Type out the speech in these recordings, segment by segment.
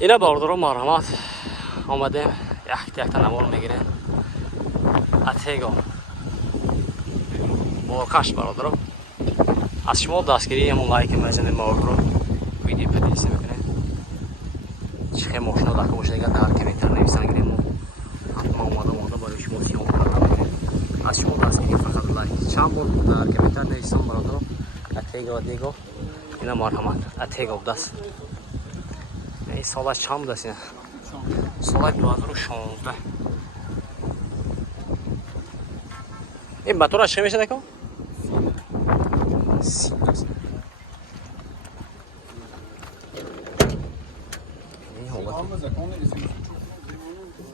اینا باردارو مرحمت آمدیم یک نوار میگیریم اتیگو مورکش برادرو از شما دستگیری همون لایک میزنید باردارو ویدیو پدیسی میکنید چه ماشین داخل باشه دیگه در کمیتر نویسن گیریم حتما اومده برای شما سیام کردم از شما دستگیری فقط لایک چند بار در کمیتر نویسن برادرو اتیگو اینا مرحمت اتیگو دست این سالش چند دست اینا سالش 2016 این بطور چه میشه دکو؟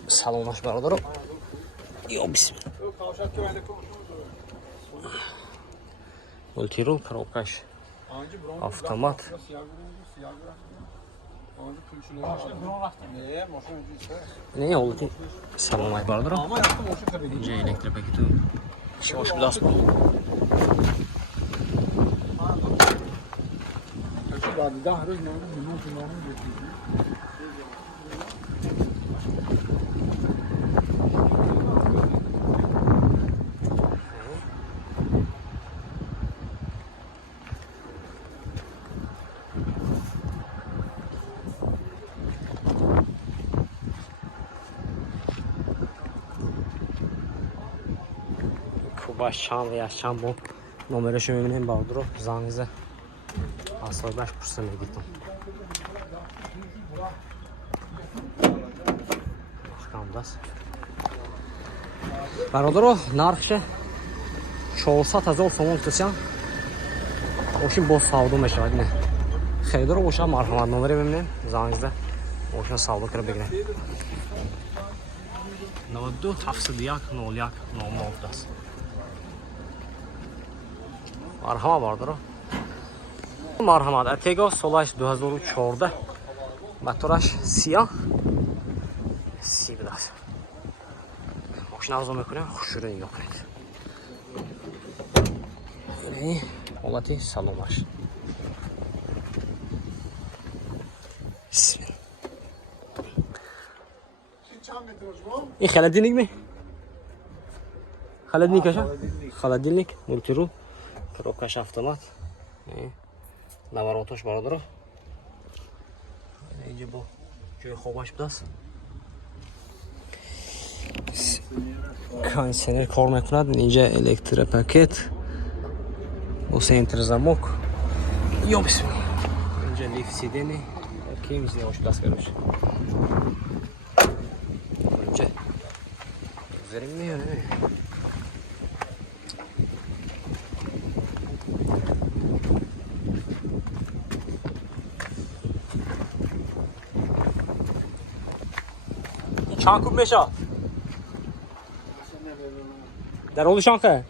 سلامش برادرم یا بسم مولتیرو коробкаш автомат не олти саломай бародарам инҷа электропакету шош бидаст бо باش چند یا چند با نمرش میبینیم باردرو زنگزه اصلا باش پرسه میگیتم کام دست برادرو نرخشه 400,000 сомон кусян ماشین با سودا میشه نه خیلی رو باشه مرحمت نمره میبینیم زنگزه ماشین سودا کرده بگیریم 92 701 01 99 دست مرحمت باردارو مرحمت اتیگو سالش 2014 موتورش سیاه سی بدست ماشین عرضه میکنیم خوشوره نگاه کنید این حالتی سلامش بسم الله این خلدینیک می؟ خلدینیکش ها؟ خلدینیک مولتیرو коробкаш автомат наворотош бародаро инҷа бо ҷои хобаш будаст кондитсионер кор мекунад инҷа электропакет бо сентр замок ё бисмилла инҷа лифт сидени ким зиёш будаст карош инҷа зарим меёне چند کوب میشه؟ در اولشان که؟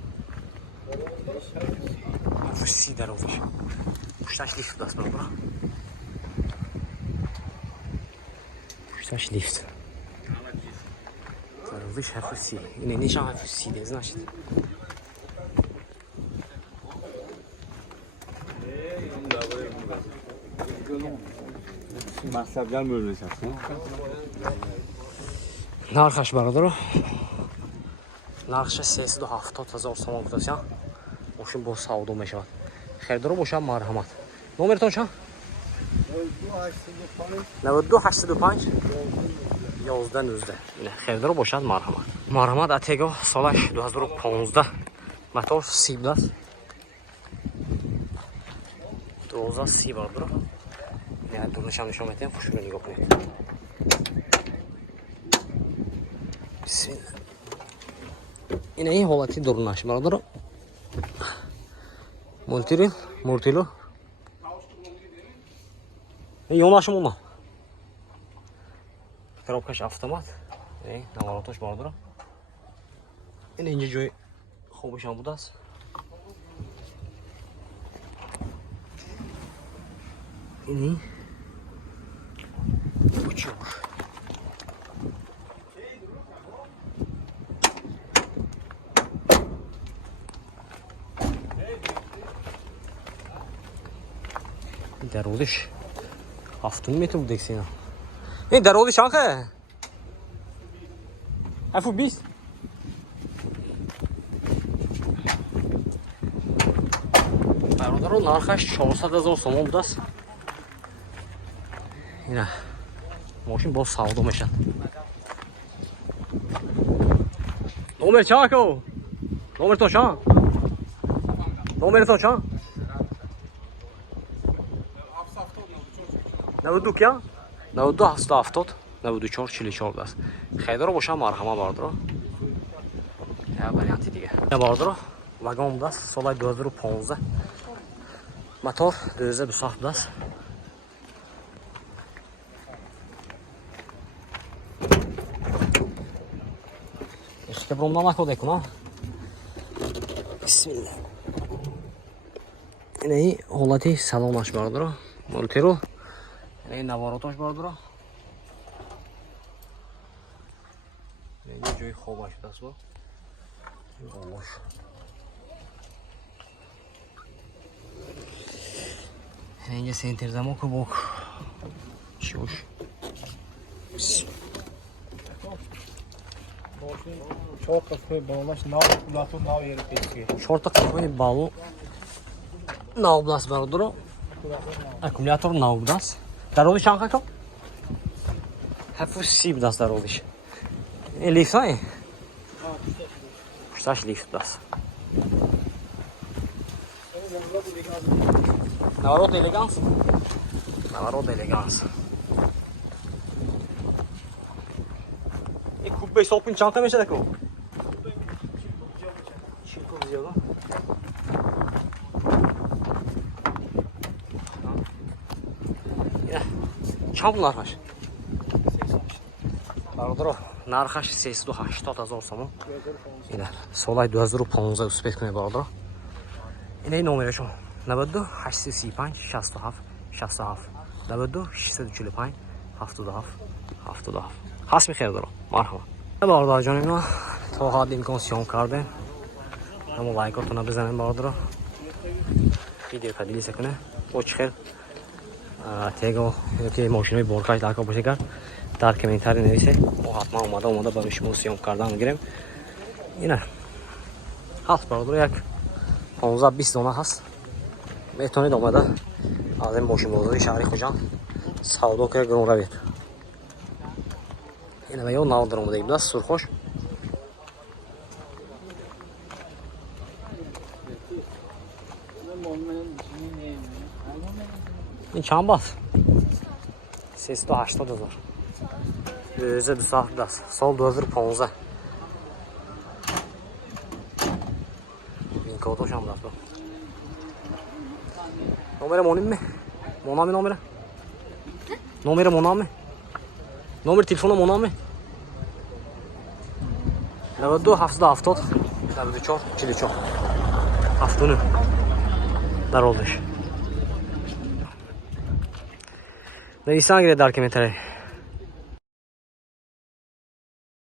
سی در اولش پشتش لیفت دست برو پشتش لیفت در اولش حرف سی اینه نیشان حرف سی دیز نشید مصرفگر مورد شخصی نرخش برادرو نرخش 370,000 сомон гуфтасян мошин бо савдо мешавад херидоро бошад марҳамат номертон чанд 92 85 11 19 херидоро бошад марҳамат марҳамат атего солаш 2015 мотор 17 12 30 барадро я дурнашам нишон метем хушро нигоҳ кунед این این حالتی درونش برادر مولتیرو یوناش مونا коробкаш автомат наворотош برادر این اینجا جای خوبش هم بوده است این بچور در اولش 7 متر بوده اینا این در روزی چنده؟ 720. برادر نرخش 400,000 سوم بوده است. اینه ماشین باز سودا میشن. نمر چند کو؟ نمر تو چند؟ نمر تو چند؟ 92 کیا؟ 92 770 94 44 است. خیلی رو باشه مرحمت برادر. یا وریانتی دیگه. یا برادر واگن بوده است سال 2015. موتور 2027 بوده است. işte bundan nako dekuna. Bismillah. Yine holati salon aç vardır. Montero. Yine navarot aç vardır. Yine joy xob açdas bu. Olmuş. Yine center zaman kubok. Şuş. Çort qilib bog'lash, nav ulatib nav yerib ketishga. Shorta qilib balu nav bilas barodaro. Akkumulyator nav bilas. Darodi chanqa ko? Hafif si bilas darodi. Lift ay. Shtash lift bilas. Navarot elegans. Navarot elegans. Kubbe sopun çanta meşe de ko. Çinko ziyada. Ya. Çam narxaş. Barodaro, narxaş 380,000 so'm. Ila, solay 2015 uspet kune barodaro. Ina nomerashon 92 835 67 67 92 645 77 77. Hasmi خیر دارم مرحبا باردار جان اینا تا حد امکان سیام کرده اما لایکاتون رو بزنین باردار ویدیو کدیلی سکنه خوش خیر تیگو که ماشینای بارکاش داکا باشه کرد در کامنتاری نویسه و حتما اومده برای شما سیام کردن میگیریم اینا هست باردار یک 15-20 دانه هست میتونید اومده از این ماشین بازاری شهری خوجان سودا که گرون روید اینه به یه ناو در اومده ایبده سرخوش این چند باست؟ 380,000 2027 است سال 2015 این کاتوش هم دست با نمره مونیم می؟ مونامی نمره؟ نمره مونامی؟ نمره تلفون مونامی؟ 92 770 94 44 79 در روزش نویسان گیره در کامنتاری